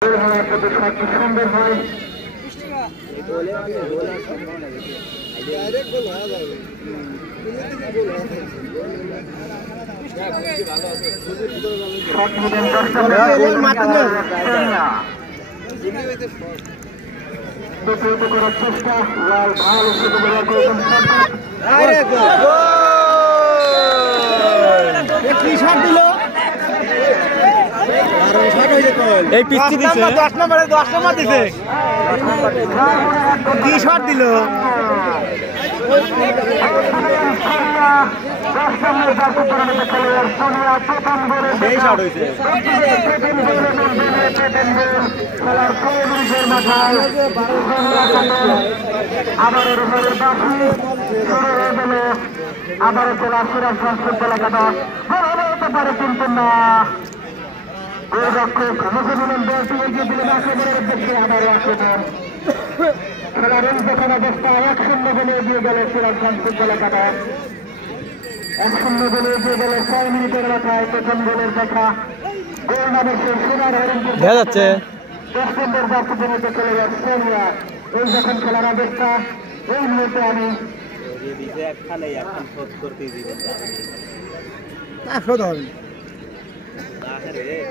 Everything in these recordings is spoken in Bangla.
সুন্দর হয় করার চেষ্টা লাল ভালো এই পিচ্ছি দিছে 10 নম্বরে 10 নম্বর দিছে কি শট দিল সেই শট হইছে আবারও চলে আসছে সংস্কৃত এলাকাটা হতে পারে কিন্তু না খেলার উদ্বোধন অবস্থা 1-0 বলে এগিয়ে গেল সিরাজগঞ্জ ফুটবল একাডেমি 1-0 বলে এগিয়ে গেল 6 মিনিটের মাথায় প্রথম গোলের দেখা গোল নামের দেখা যাচ্ছে 10 নম্বর জার্সি চলে যাচ্ছে এই যখন খেলার অবস্থা এই মুহূর্তে আমি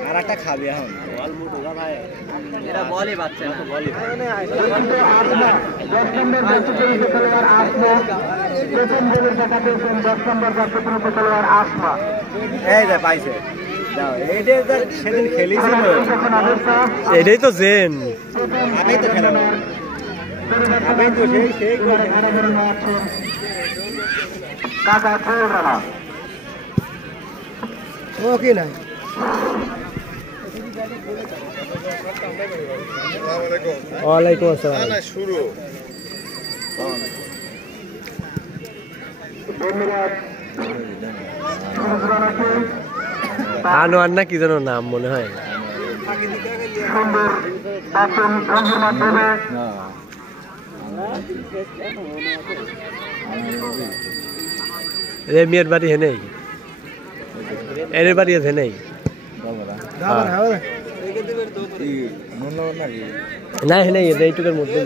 আর একটা খাবে এখন বল মুটুকা ভাই এটা বলই বাচ্চা না বলই 10 নম্বর জার্সি খেলোয়াড় আসমা প্রথম গোলের দেখা পেয়েছেন 10 নম্বর জার্সি খেলোয়াড় আসমা এই যে পাইছে দাও এইটা সেদিন খেলেছিল এটাই তো জেন আমি তো খেলাম আমি তো সেই কাকা খেলরা ওকে না ওয়ালাইকুম আসসালাম না শুরু আনোয়ার না কি যেন নাম মনে হয় সুন্দর পাঁচজন রঙের মাধ্যমে মেয়ের বাড়ি হেনে এর বাড়ি আছে নেই না হেনে এইটুকের মধ্যে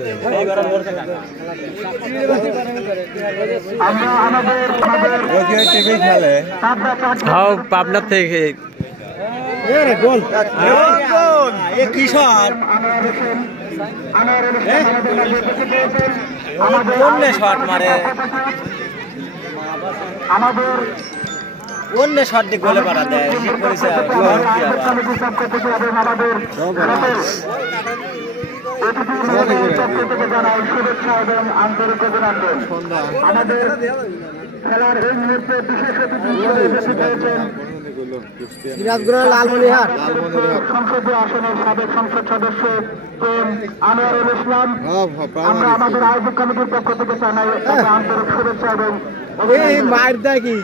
হাও পাবনার থেকে গোল কিশোর শট মারে আমাদের অন্য শট দিয়ে গোলে পাঠা দেয় শুভেচ্ছা এবং আন্তরিক অভিনন্দন আমাদের খেলার এই মুহূর্তে বিশেষ অতিথি পেয়েছেন লালমনিরহাট সংসদীয় আসনের সাবেক সংসদ সদস্য আনোয়ারুল ইসলাম আমরা আমাদের আয়োজক কমিটির পক্ষ থেকে জানাই আন্তরিক শুভেচ্ছা এবং মার দেখি